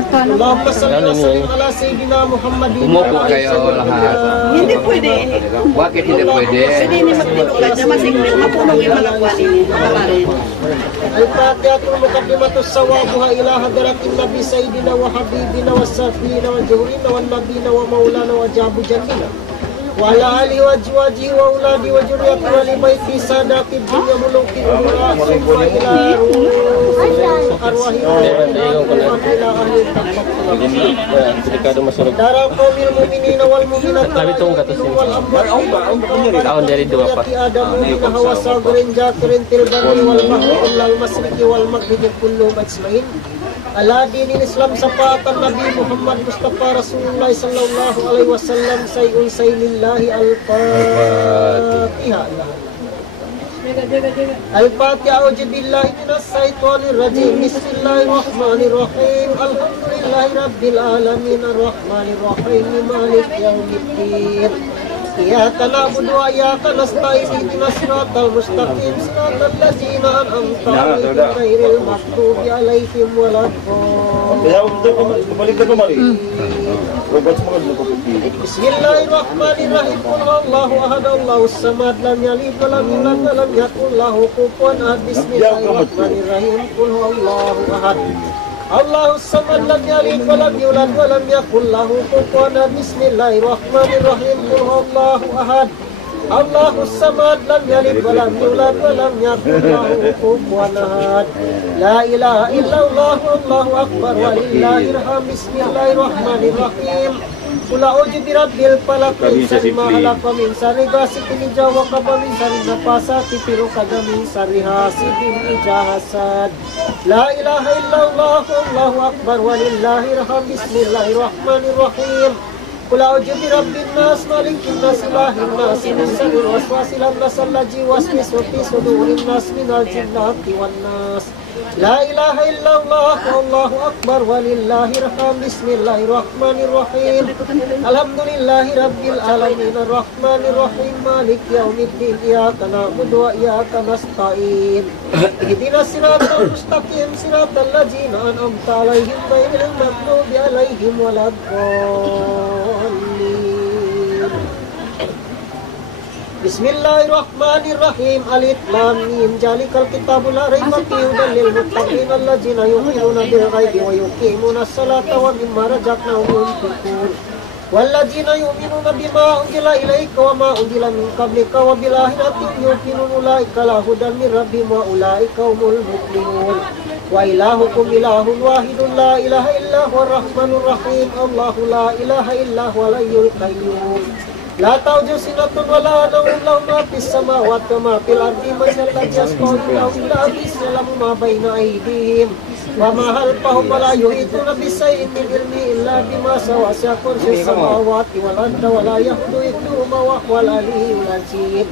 Allahumma shalli wa sallim ala sayyidina Muhammadin. Umupo kayo lahat. Hindi pwede. Bakit hindi pwede? Hindi ni magtulog na masing mapunong yung mga kuwan ini. Al-Fatihatul Muqaddimatus Sawabuha ila hadratin Nabi Sayyidina wa Habibina wa Safina wa Juhrina wa Nabina wa Maulana wa Jabu Jannina wa ala alihi wa azwajihi wa auladi wa zurriyyati wa li baiti sadatid dunya muluki umra summa ila arwahi darah qaumil mu'minina wal mu'minat wal amwat Tahun dari 2 Pak. adamu hawa sagrin jakirin tilbari wal mahri illal masriki wal maghribi kulluhum ajmain ala dinin Islam sapatan Nabi Muhammad Mustafa Rasulullah sallallahu alaihi wasallam sayyun sayyidillahi al-Fatiha. Al-Fatiha. A'udzu billahi minas syaitonir rajim. Bismillahirrahmanirrahim. Alhamdulillahi rabbil alamin arrahmanir rahim maliki yaumiddin. Iyyaka na'budu wa iyyaka nasta'in ihdinas siratal mustaqim siratal ladzina an'amta 'alaihim ghairil maghdubi 'alaihim waladdallin. Bismillahirrahmanirrahim. Qul huwallahu ahad, Allahus samad, lam yalid wa lam yulad wa lam yakul lahu kufuwan ahad. Bismillahirrahmanirrahim. Qul huwallahu ahad, Allahus samad, lam yalid wa lam yulad wa lam yakul lahu kufuwan ahad. Bismillahirrahmanirrahim. Qul huwallahu ahad, Allahus samad lam yalid wa lam yulad wa lam yakul lahu kufuwan ahad. La ilaha illallah wallahu akbar walillahil hamd. Bismillahirrahmanirrahim. Qul a'udzu birabbil falaq min syarri ma khalaq wa min syarri ghasiqin idza waqab wa min syarri nafasati fil 'uqad wa min syarri hasidin idza hasad. La ilaha illallah wallahu akbar walillahil hamd. Bismillahirrahmanirrahim. Qul a'udzu birabbin nas malikin nas ilahin nas min syarril waswasil khannas allazi yuwaswisu fi sudurin nas minal jinnati wan nas. La ilaha illallah wallahu akbar walillahil hamd. Bismillahirrahmanirrahim. Alhamdulillahi rabbil alamin arrahmanir rahim maliki yaumiddin iyyaka na'budu wa iyyaka nasta'in. Ihdinas siratal mustaqim siratal ladzina an'amta 'alaihim ghairil maghdubi 'alaihim waladdallin. Bismillahirrahmanirrahim. Alif lam mim. Zalikal kitabul la raiba fihi hudan lil muttaqin alladzina yu'minuna bil ghaibi wa yuqimuna as-salata wa mimma razaqnahum yunfiqun. Walladzina yu'minuna bima unzila ilaika wa ma unzila min qablika wa bil akhirati hum yuqinun ulaika lahum hudan min rabbihim wa ulaika humul muflihun. Wa ilahukum ilahun wahidun la ilaha illa huwar rahmanur rahim. Allahu la ilaha illa huwal hayyul qayyum. La ta'khudhuhu sinatun wa la nawmun lahu ma fis samawati wa ma fil ardi man yalladhi yashfa'u indahu illa bi'iznihi ma baina aydihim wa ma khalfahum wa la yuhituna bi shay'in min ilmihi illa bima sha'a wasi'a kursiyyuhu samawati wal arda wa la yahuduhu hifdhuhuma wa huwal 'aliyyul 'azim.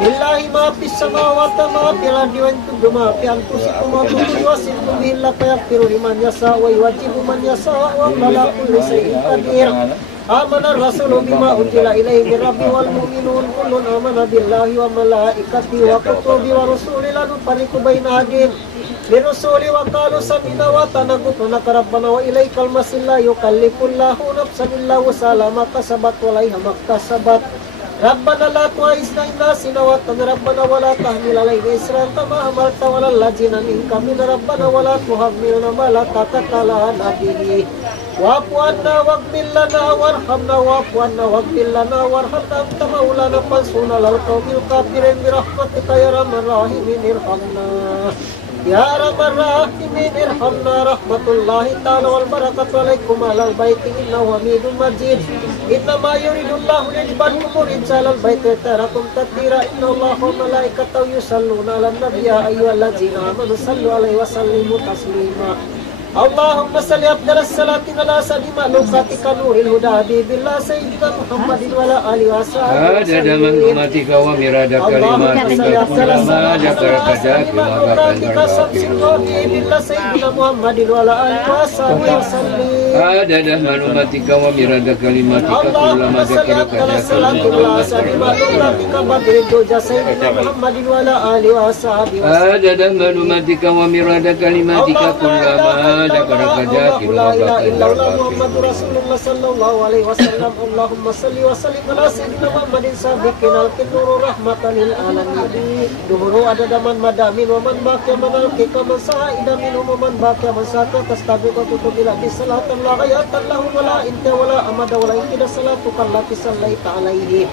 Lillahi ma fis samawati wa ma fil ardi wa in tubdu ma fi anfusikum wa tuwasikum bihi la yaghfiru liman yasha'u wa yu'adhibu man yasha'u wa huwa 'ala kulli shay'in qadir. Amana ar-rasulu bima unzila ilayhi min rabbi wal mu'minun kullun amana billahi wa malaikatihi wa kutubihi wa rusulihi la nufarriqu baina ahadin min rusuli wa qalu sami'na wa ata'na ghufranaka rabbana wa ilaikal masir. La yukallifullahu nafsan illa wus'aha ma kasabat wa 'alaiha ma kasabat. Rabbana la tu'akhidhna in nasina wa akhtana rabbana wa la tahmil 'alaina isran kama hamalta 'alal ladzina min qablina rabbana wa la tuhammilna ma la taqata lana bihi. Wa'fu 'anna waghfir lana warhamna wa'fu 'anna waghfir lana warhamna anta maulana fansurna 'alal qaumil kafirin bi rahmatika ya arhamar rahimin irhamna ya arhamar rahimin irhamna. Rahmatullahi ta'ala wal barakatuh 'alaikum alal baiti innahu hamidum majid. Innama yuridullahu liyudhhibakum rijsa 'alal baiti wa yutahhirakum tathira. Innallaha wa malaikatahu yusalluna 'alan nabiy ya ayyuhalladzina amanu sallu 'alaihi wa sallimu taslima. Allahumma salli afdalas salatin ala sayyidina makhluqatika nuril huda habibillah sayyidina Muhammadin wa ala alihi wa sahbihi. Adada man umatika wa mirada kalimatika kullama jakaraka maghfiraka habibillah sayyidina Muhammadin wa ala alihi wa sahbihi wasallim. Adada man umatika wa mirada kalimatika kullama jakaraka maghfiraka Muhammadin wa ala alihi wa sahbihi wasallam. Adada man umatika wa mirada kalimatika kullama La ilaha illallah Muhammadur Rasulullah sallallahu alaihi wasallam. Allahumma salli wa sallim ala sayyidina Muhammadin sabiqin al-kinuru rahmatan lil alamin. Duhuru adada man madamin wa man baqiya man al-kika man sa'ida minhum wa man baqiya man sa'ata tastabiqu bila bisalatan la ghayatan lahu wa la inta wa la amada wa la inkida salatu kallati sallaita alaihi.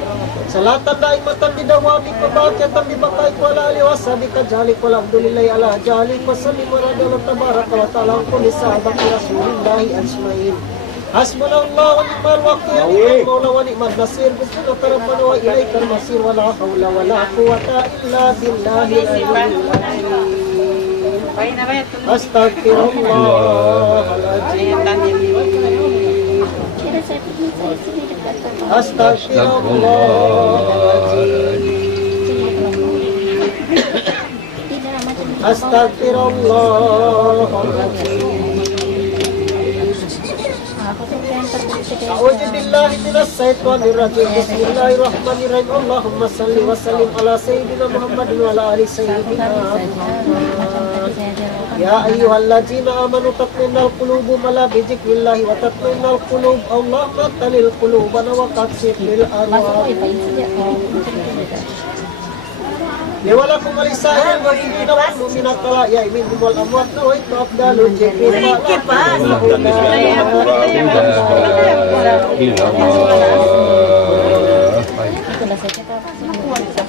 Salatan daimatan bidawami baqiyatan bi baqai wa la alihi wa sahbika jalik walhamdulillahi ala jalik wa sallim wa radallahu tabaraka wa ta'ala sahabat Rasulillahi ajmain. Hasbunallahu wa ni'mal wakil, ni'mal maula wa ni'mal nasir. Bismillaka rabbana wa ilaikal masir wa la hawla wa la quwwata illa billahil aliyyil azim. Astaghfirullahaladzim. Astaghfirullahaladzim. Astaghfirullahaladzim. A'udzu billahi minas syaitonir rajim. Bismillahirrahmanirrahim. Allahumma shalli wa sallim ala sayyidina Muhammadin wa ala ali sayyidina Muhammad. Ya ayyuhalladzina amanu tatma'innal qulubu ala bi dzikrillahi wa tatma'innal qulub. Allahumma talil qulubana wa qassir lil arwah. Lewalakum alisahil wa inna wal mu'minat la ya'min wal amwat wa itafdalu jikri fa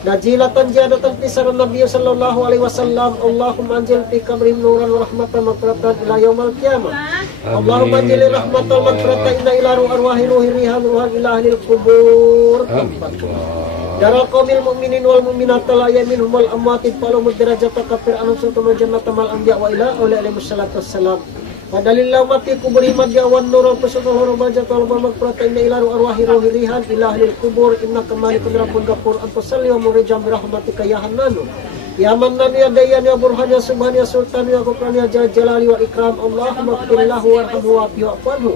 Najilatan jadatan fi saran Nabi sallallahu alaihi wasallam. Allahumma anzil fi qabrihim nuran wa rahmatan maghfiratan ila yaumil qiyamah. Allahumma anzil rahmatan maghfiratan ila arwahi rihan ruhan ila ahlil qubur. Darul qaumil mu'minin wal mu'minat la yaminhum wal amwatin falahum darajatan kafir anhum sultanul jannata mal anbiya wa ila alaihi wassalatu wassalam. Padalillahu mati kuburi madyawan nurul pesutul horobajat wal magfiratan ila arwahi rihan ila ahlil qubur innaka malikun rabbun ghafur anta salli wa murijam birahmatika ya hannanu ya mannan ya dayan ya burhan ya subhan ya sultan ya ghafran ya jalali wa ikram Allahumma ighfir lahu warhamhu wa'fu anhu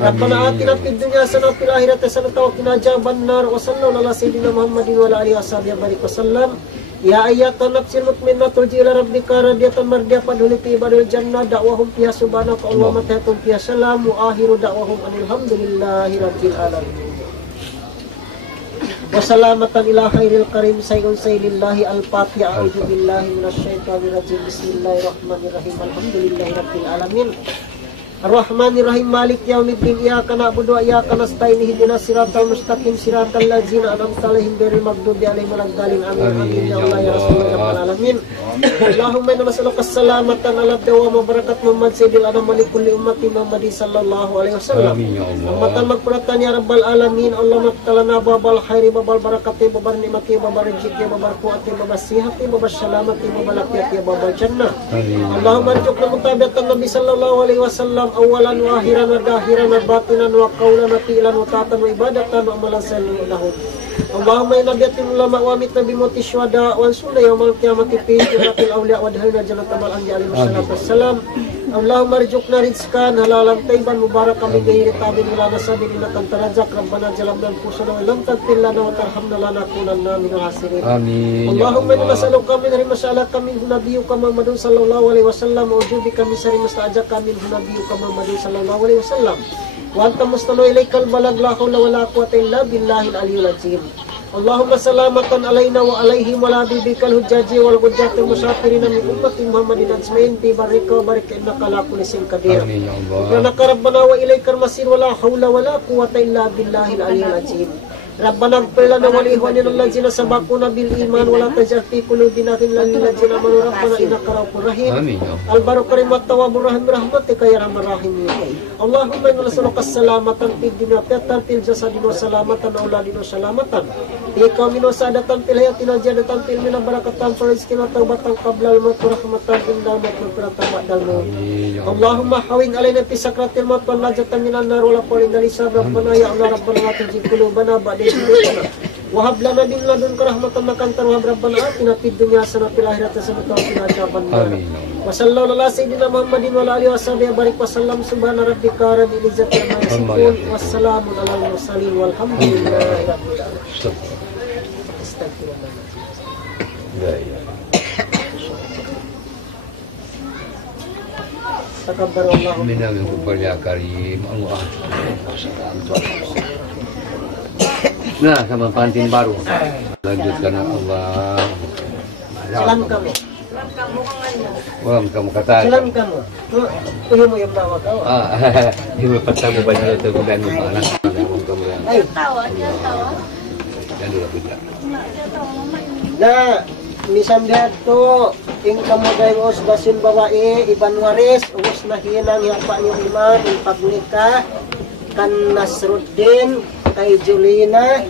Rabbana atina fid dunya hasanah wa fil akhirati hasanah wa qina adzabannar wa sallallahu ala sayyidina Muhammadin wa ala alihi washabihi wasallam. Ya ayyatan nafsil mutmainnah turji ila rabbika radiyatan mardiyah fadkhuli fi ibadil jannah da'wahum fiha subhanaka Allahumma tahiyyatuhum fiha salam wa akhiru da'wahum alhamdulillahi rabbil alamin. Wassalamatan ila khairil karim sayyidillah al-fatihah. A'udzu billahi minasyaitonir rajim. Bismillahirrahmanirrahim. Alhamdulillahi rabbil alamin. Ar-Rahmanir-Rahim Malik Yaumiddin Iyyaka na'budu wa iyyaka nasta'in ihdinas siratal mustaqim siratal ladzina an'amta 'alaihim ghairil maghdubi 'alaihim waladdallin amin amin ya Allah ya Rasulullah ya rabbal alamin. Allahumma inna nas'aluka as-salamatan ala dawam wa barakat Muhammad sayyidil anam li kulli ummati Muhammad sallallahu alaihi wasallam. Ummatan maghfiratan ya rabbal alamin. Allahumma talana babal khairi babal barakati babal nikmati babal rizqi babal quwwati babal sihhati babal salamati babal afiyati babal jannah. Allahumma arzuqna mutabi'atan Nabi sallallahu alaihi wasallam awalan wa akhiran wa dahiran wa batinan wa qawlan wa fi'lan wa ta'atan wa ibadatan wa amalan salihan lahu. Allahumma inna biyatin ulama wa mitna bimoti syuhada wa sunna yawmal qiyamati fi jannatil awliya wa dhalina jannatal anbiya alaihi wassalatu wassalam. Allahumma arzuqna rizqan halalan tayyiban mubarakan min ghairi tabin wala nasabin innaka antar razzaq rabbana zalamna anfusana wa lam taghfir lana wa tarhamna lanakunanna minal khasirin. Amin. Allahumma inna nas'aluka min mas'alaka min nabiyyika Muhammadin sallallahu alaihi wasallam wa ujubika min syarri masta'ajaka min nabiyyika Muhammadin sallallahu alaihi wasallam. Wa anta mustanu ilaikal balag la haula wala quwwata illa billahil aliyyil azim. Allahumma salamatan alaina wa alaihim wa la bibikal hujjaji wal hujjatil musafirina min ummati Muhammadin ajmain fi barika wa barik innaka ala kulli shay'in qadir. Amin ya Allah. Rabbana wa ilaikal masir wa la haula wa la quwwata illa billahil aliyyil azim. Rabbana ighfir lana wa li ikhwanina allazina sabaquna bil iman wa la taj'al fi qulubina ghillan lil ladzina amanu rabbana innaka ra'ufur rahim. Amin. Al barakarimat tawwabur rahim rahmatika ya arhamar rahimin. Allahumma inna nas'aluka as-salamatan fid dunya wa fil jasadi wa salamatan auladina salamatan. Fi qaumina sadatan fil hayatina jadatan fil mina barakatan fil rizqina taubatan qabla al-maut rahmatan indal maut wa ba'dal maut. Allahumma hawin alaina fi sakratil maut wa najatan minan nar wa la qawlin dalisa rabbana ya Allah rabbana wa tujib qulubana ba'da wahab lana min ladunka rahmatan innaka antal wahhab rabbana atina fid dunya hasanah fil akhirati hasanah wa qina adzabannar. Wa sallallahu ala sayyidina Muhammadin wa ala alihi washabihi barik wa sallam subhana rabbika rabbil izzati amma yasifun wassalamun alal mursalin walhamdulillahi rabbil alamin. Astagfirullah. Takabbarallahu minna minkum ya karim Allah. Nah, sama pengantin baru. Lanjutkan Allah. Salam kamu. Salam kamu kata. Salam kamu. Tuh mo yung bawa kau. Ibu patamu banyak itu bukan mana. Kamu yang. Tawa, dia tawa. Dan dulu kita. Nah, misam dia tu ing kamu dahil us basin bawae Iban Waris us nahinang yang Pak Imam ing pagnikah kan Nasruddin kay Julina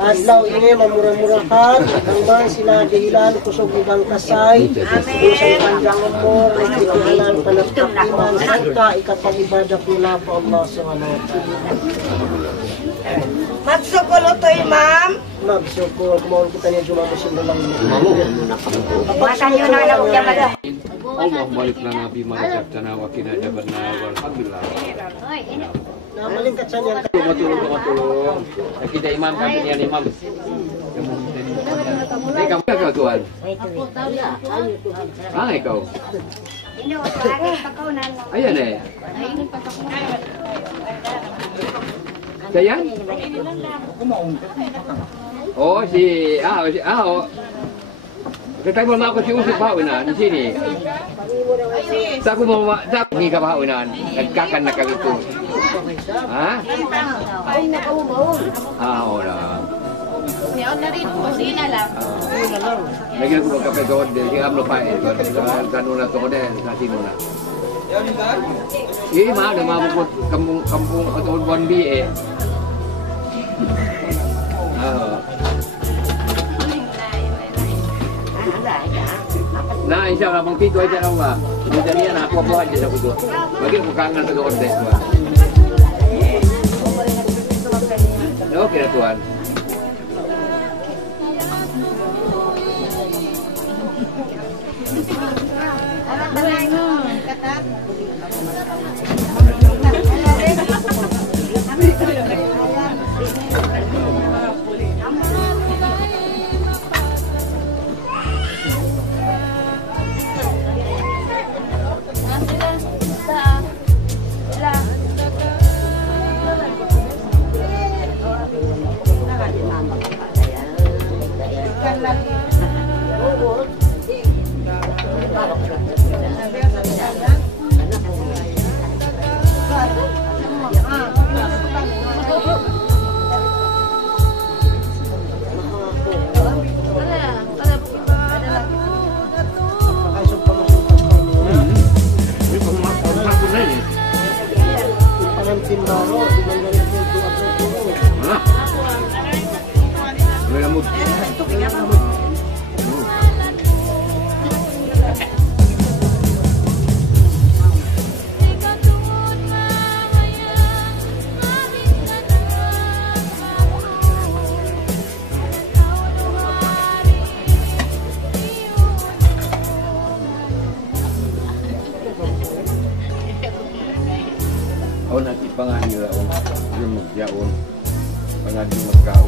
adlaw ini mamurah-murahan hanggang sila dihilan kusog ibang kasay isang panjang umur ikihalan panagpakiman sangka ikapagibadak nila po Allah subhanahu wa ta'ala. Magsukol to Imam. Magsukol kumaon kita niya Juma musim lang Mata nyo na lang yung mga. Allah balik lana bima razaqtana wa qina adzabannar walhamdulillah. Nah, malingkat sa niyan. Matulong. Kita imam kami niyan imam. Kamu ikaw tuan. Ikaw. Ayan eh. Sayang? Oh, Ketay mo ako si Usip Bawinan di sini. Sa ako mo sa ni ka Bawinan, nagkakan na kami ito. Ha? Ora. Ngayon na rin, kasi na lang. Lagi ko kape doon, di am lupain ko. Ganun na to ko din, kasi muna. Iya, mah ada mabukut kampung atau Bon B eh. Nah, insya Allah bang Pito aja dong mbak. Kemudian aku apa aja aku tuh. Bagi aku kangen ke Orde mbak. Oke Tuhan. Nanti pengadilan belum jauh pengadilan Mekah.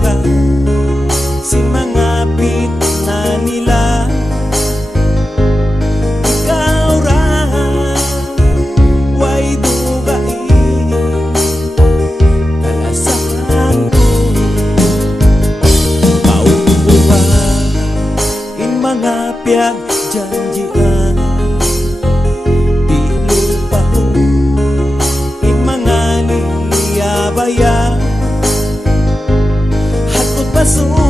baga si mga na nila. Ikaw ra way dugain kalasan ko. Paubuhan in mga piyag janjian, di lupaho in mga niyabayan. Hakot paso